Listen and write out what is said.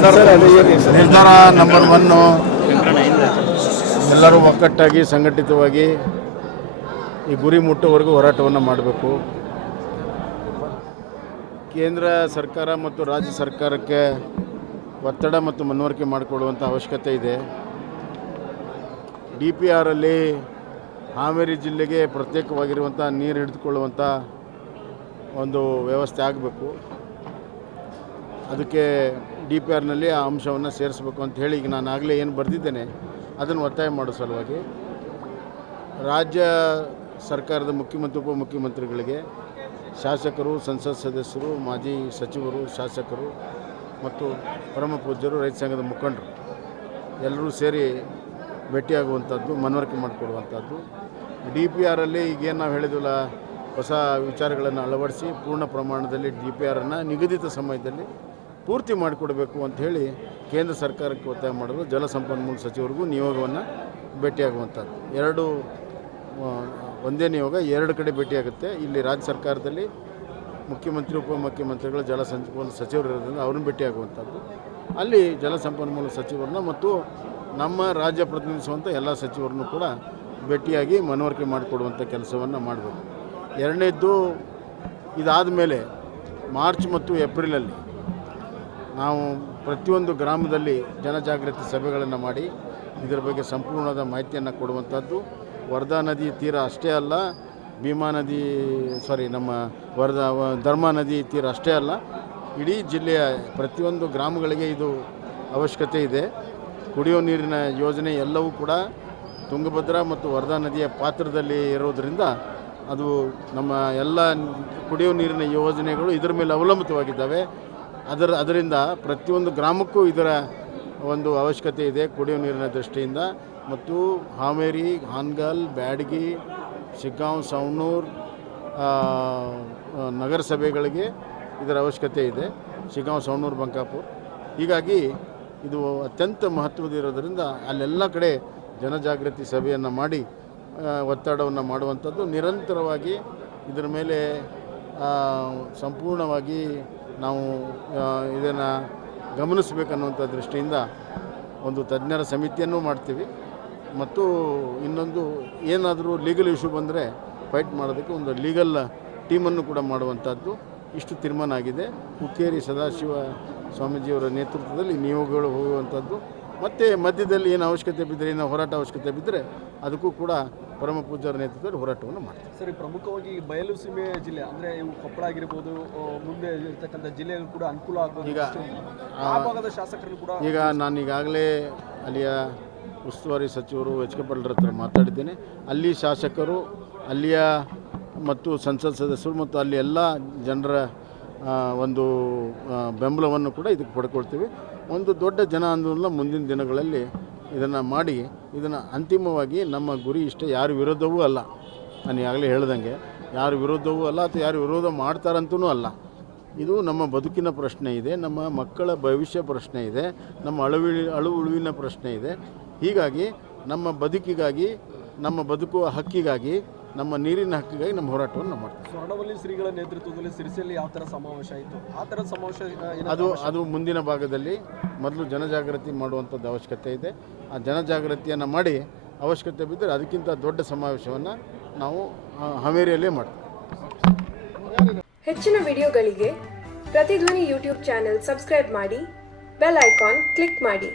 ನಿರ್ಧಾರ ನಂಬರ್ 1 ಎಲ್ಲರೂ ಒಕ್ಕಟ್ಟಾಗಿ ಸಂಘಟಿತವಾಗಿ ಈ ಗುರಿ ಮುಟ್ಟುವವರೆಗೂ ಹೋರಾಟವನ್ನು ಮಾಡಬೇಕು. ಕೇಂದ್ರ ಸರ್ಕಾರ ಮತ್ತು ರಾಜ್ಯ ಸರ್ಕಾರಕ್ಕೆ ಒತ್ತಡ ಮತ್ತು ಮನವರಿಕೆ ಮಾಡಿಕೊಳ್ಳುವಂಥ ಅವಶ್ಯಕತೆ ಇದೆ. DPR ಅಲ್ಲಿ ಹಾವೇರಿ ಜಿಲ್ಲೆಗೆ ಪ್ರತ್ಯೇಕವಾಗಿರುವಂಥ ನೀರು ಹಿಡಿದುಕೊಳ್ಳುವಂಥ ಒಂದು ವ್ಯವಸ್ಥೆ ಆಗಬೇಕು. ಅದಕ್ಕೆ DPRನಲ್ಲಿ ಆ ಅಂಶವನ್ನು ಸೇರಿಸಬೇಕು ಅಂತ ಹೇಳಿ ಈಗ ನಾನು ಆಗಲೇ ಏನು ಬರೆದಿದ್ದೇನೆ ಅದನ್ನು ಒತ್ತಾಯ ಮಾಡೋ ಸಲುವಾಗಿ ರಾಜ್ಯ ಸರ್ಕಾರದ ಮುಖ್ಯಮಂತ್ರಿ ಉಪಮುಖ್ಯಮಂತ್ರಿಗಳಿಗೆ ಶಾಸಕರು, ಸಂಸತ್ ಸದಸ್ಯರು, ಮಾಜಿ ಸಚಿವರು, ಶಾಸಕರು ಮತ್ತು ಪರಮ ಪೂಜ್ಯರು, ರೈತ ಸಂಘದ ಮುಖಂಡರು ಎಲ್ಲರೂ ಸೇರಿ ಭೇಟಿಯಾಗುವಂಥದ್ದು, ಮನವರಿಕೆ ಮಾಡಿಕೊಡುವಂಥದ್ದು. DPRಲ್ಲಿ ಈಗೇನು ನಾವು ಹೇಳಿದ್ವಲ್ಲ, ಹೊಸ ವಿಚಾರಗಳನ್ನು ಅಳವಡಿಸಿ ಪೂರ್ಣ ಪ್ರಮಾಣದಲ್ಲಿ DPRನ್ನು ನಿಗದಿತ ಸಮಯದಲ್ಲಿ ಪೂರ್ತಿ ಮಾಡಿಕೊಡಬೇಕು ಅಂತ ಹೇಳಿ ಕೇಂದ್ರ ಸರ್ಕಾರಕ್ಕೆ ಒತ್ತಾಯ ಮಾಡೋದು. ಜಲಸಂಪನ್ಮೂಲ ಸಚಿವರಿಗೂ ನಿಯೋಗವನ್ನು ಭೇಟಿಯಾಗುವಂಥದ್ದು. ಒಂದೇ ನಿಯೋಗ 2 ಕಡೆ ಭೇಟಿಯಾಗುತ್ತೆ. ಇಲ್ಲಿ ರಾಜ್ಯ ಸರ್ಕಾರದಲ್ಲಿ ಮುಖ್ಯಮಂತ್ರಿ ಉಪಮುಖ್ಯಮಂತ್ರಿಗಳು ಜಲಸಂಪನ್ಮೂಲ ಸಚಿವರು ಇರೋದ್ರಿಂದ ಅವ್ರನ್ನ ಭೇಟಿಯಾಗುವಂಥದ್ದು. ಅಲ್ಲಿ ಜಲಸಂಪನ್ಮೂಲ ಸಚಿವರನ್ನ ಮತ್ತು ನಮ್ಮ ರಾಜ್ಯ ಪ್ರತಿನಿಧಿಸುವಂಥ ಎಲ್ಲ ಸಚಿವರನ್ನು ಕೂಡ ಭೇಟಿಯಾಗಿ ಮನವರಿಕೆ ಮಾಡಿಕೊಡುವಂಥ ಕೆಲಸವನ್ನು ಮಾಡಬೇಕು. ಎರಡನೇದ್ದು, ಇದಾದ ಮೇಲೆ ಮಾರ್ಚ್ ಮತ್ತು ಏಪ್ರಿಲಲ್ಲಿ ನಾವು ಪ್ರತಿಯೊಂದು ಗ್ರಾಮದಲ್ಲಿ ಜನಜಾಗೃತಿ ಸಭೆಗಳನ್ನು ಮಾಡಿ ಇದರ ಬಗ್ಗೆ ಸಂಪೂರ್ಣವಾದ ಮಾಹಿತಿಯನ್ನು ಕೊಡುವಂಥದ್ದು. ವರ್ಧಾ ನದಿ ತೀರ ಅಷ್ಟೇ ಅಲ್ಲ, ನಮ್ಮ ಧರ್ಮಾ ನದಿ ತೀರ ಅಷ್ಟೇ ಅಲ್ಲ, ಇಡೀ ಜಿಲ್ಲೆಯ ಪ್ರತಿಯೊಂದು ಗ್ರಾಮಗಳಿಗೆ ಇದು ಅವಶ್ಯಕತೆ ಇದೆ. ಕುಡಿಯೋ ನೀರಿನ ಯೋಜನೆ ಎಲ್ಲವೂ ಕೂಡ ತುಂಗಭದ್ರಾ ಮತ್ತು ವರ್ಧಾ ನದಿಯ ಪಾತ್ರದಲ್ಲಿ ಇರೋದರಿಂದ ಅದು ನಮ್ಮ ಎಲ್ಲ ಕುಡಿಯೋ ನೀರಿನ ಯೋಜನೆಗಳು ಇದರ ಮೇಲೆ ಅವಲಂಬಿತವಾಗಿದ್ದಾವೆ. ಅದರಿಂದ ಪ್ರತಿಯೊಂದು ಗ್ರಾಮಕ್ಕೂ ಇದರ ಒಂದು ಅವಶ್ಯಕತೆ ಇದೆ ಕುಡಿಯೋ ನೀರಿನ ದೃಷ್ಟಿಯಿಂದ. ಮತ್ತು ಹಾವೇರಿ, ಹಾನಗಲ್, ಬ್ಯಾಡಗಿ, ಶಿಗ್ಗಾಂವ್, ಸವಣೂರು ನಗರಸಭೆಗಳಿಗೆ ಇದರ ಅವಶ್ಯಕತೆ ಇದೆ. ಶಿಗ್ಗಾಂವ್, ಸವಣೂರು, ಬಂಕಾಪುರ. ಹೀಗಾಗಿ ಇದು ಅತ್ಯಂತ ಮಹತ್ವದಿರೋದರಿಂದ ಅಲ್ಲೆಲ್ಲ ಕಡೆ ಜನಜಾಗೃತಿ ಸಭೆಯನ್ನು ಮಾಡಿ ಒತ್ತಡವನ್ನು ಮಾಡುವಂಥದ್ದು. ನಿರಂತರವಾಗಿ ಇದರ ಮೇಲೆ ಸಂಪೂರ್ಣವಾಗಿ ನಾವು ಇದನ್ನು ಗಮನಿಸಬೇಕನ್ನುವಂಥ ದೃಷ್ಟಿಯಿಂದ ಒಂದು ತಜ್ಞರ ಸಮಿತಿಯನ್ನು ಮಾಡ್ತೀವಿ. ಮತ್ತು ಇನ್ನೊಂದು, ಏನಾದರೂ ಲೀಗಲ್ ಇಶ್ಯೂ ಬಂದರೆ ಫೈಟ್ ಮಾಡೋದಕ್ಕೆ ಒಂದು ಲೀಗಲ್ ಟೀಮನ್ನು ಕೂಡ ಮಾಡುವಂಥದ್ದು ಇಷ್ಟು ತೀರ್ಮಾನ ಆಗಿದೆ. ಹುಕ್ಕೇರಿ ಸದಾಶಿವ ಸ್ವಾಮೀಜಿಯವರ ನೇತೃತ್ವದಲ್ಲಿ ನಿಯೋಗಗಳು ಹೋಗುವಂಥದ್ದು. ಮತ್ತು ಮಧ್ಯದಲ್ಲಿ ಏನು ಅವಶ್ಯಕತೆ ಬಿದ್ದರೆ, ಏನು ಹೋರಾಟ ಅವಶ್ಯಕತೆ ಬಿದ್ದರೆ ಅದಕ್ಕೂ ಕೂಡ ಪರಮ ಪೂಜ್ಯರ ನೇತೃತ್ವದಲ್ಲಿ ಹೋರಾಟವನ್ನು ಮಾಡ್ತಾರೆ. ಸರಿ, ಪ್ರಮುಖವಾಗಿ ಬಯಲು ಸೀಮೆ ಜಿಲ್ಲೆ ಅಂದರೆ ಇವು ಕೊಪ್ಪಳ ಆಗಿರ್ಬೋದು, ಮುಂದೆ ಇರ್ತಕ್ಕಂಥ ಜಿಲ್ಲೆಗಳು ಕೂಡ ಅನುಕೂಲ ಆಗ್ಬೋದು. ಈಗ ಆ ಭಾಗದ ಶಾಸಕರು ಕೂಡ ನಾನು ಈಗಾಗಲೇ ಅಲ್ಲಿಯ ಉಸ್ತುವಾರಿ ಸಚಿವರು H K ಪಾಟೀಲ್ ಹತ್ರ ಮಾತಾಡಿದ್ದೇನೆ. ಅಲ್ಲಿ ಶಾಸಕರು, ಅಲ್ಲಿಯ ಮತ್ತು ಸಂಸತ್ ಸದಸ್ಯರು ಮತ್ತು ಅಲ್ಲಿ ಎಲ್ಲ ಜನರ ಒಂದು ಬೆಂಬಲವನ್ನು ಕೂಡ ಇದಕ್ಕೆ ಪಡ್ಕೊಳ್ತೀವಿ. ಒಂದು ದೊಡ್ಡ ಜನ ಆಂದೋಲನ ಮುಂದಿನ ದಿನಗಳಲ್ಲಿ ಇದನ್ನು ಮಾಡಿ ಇದನ್ನು ಅಂತಿಮವಾಗಿ ನಮ್ಮ ಗುರಿ ಇಷ್ಟೇ. ಯಾರು ವಿರೋಧವೂ ಅಲ್ಲ, ನಾನು ಈಗಾಗಲೇ ಹೇಳ್ದಂಗೆ ಯಾರು ವಿರೋಧವೂ ಅಲ್ಲ ಅಥವಾ ಯಾರು ವಿರೋಧ ಮಾಡ್ತಾರಂತೂ ಅಲ್ಲ. ಇದು ನಮ್ಮ ಬದುಕಿನ ಪ್ರಶ್ನೆ ಇದೆ, ನಮ್ಮ ಮಕ್ಕಳ ಭವಿಷ್ಯ ಪ್ರಶ್ನೆ ಇದೆ, ನಮ್ಮ ಉಳುವಿನ ಪ್ರಶ್ನೆ ಇದೆ. ಹೀಗಾಗಿ ನಮ್ಮ ಬದುಕಿಗಾಗಿ, ನಮ್ಮ ಬದುಕುವ ಹಕ್ಕಿಗಾಗಿ, ನಮ್ಮ ನೀರಿನ ಹಕ್ಕಿಗಾಗಿ ನಮ್ಮ ಹೋರಾಟವನ್ನು ಮಾಡ್ತೀವಿ. ಸ್ವರ್ಣವಲ್ಲಿ ಶ್ರೀಗಳ ನೇತೃತ್ವದಲ್ಲಿ ಸಿರಿಸಿಯಲ್ಲಿ ಯಾವ ಥರ ಸಮಾವೇಶ ಆಯಿತು, ಆ ಥರದ ಸಮಾವೇಶ ಅದು ಮುಂದಿನ ಭಾಗದಲ್ಲಿ ಮೊದಲು ಜನಜಾಗೃತಿ ಮಾಡುವಂಥದ್ದು ಅವಶ್ಯಕತೆ ಇದೆ. ಆ ಜನಜಾಗೃತಿಯನ್ನು ಮಾಡಿ ಅವಶ್ಯಕತೆ ಬಿದ್ದರೆ ಅದಕ್ಕಿಂತ ದೊಡ್ಡ ಸಮಾವೇಶವನ್ನು ನಾವು ಹಾವೇರಿಯಲ್ಲೇ ಮಾಡ್ತೀವಿ. ಹೆಚ್ಚಿನ ವಿಡಿಯೋಗಳಿಗೆ ಪ್ರತಿಧ್ವನಿ ಯೂಟ್ಯೂಬ್ ಚಾನೆಲ್ ಸಬ್ಸ್ಕ್ರೈಬ್ ಮಾಡಿ, ಬೆಲ್ ಐಕಾನ್ ಕ್ಲಿಕ್ ಮಾಡಿ.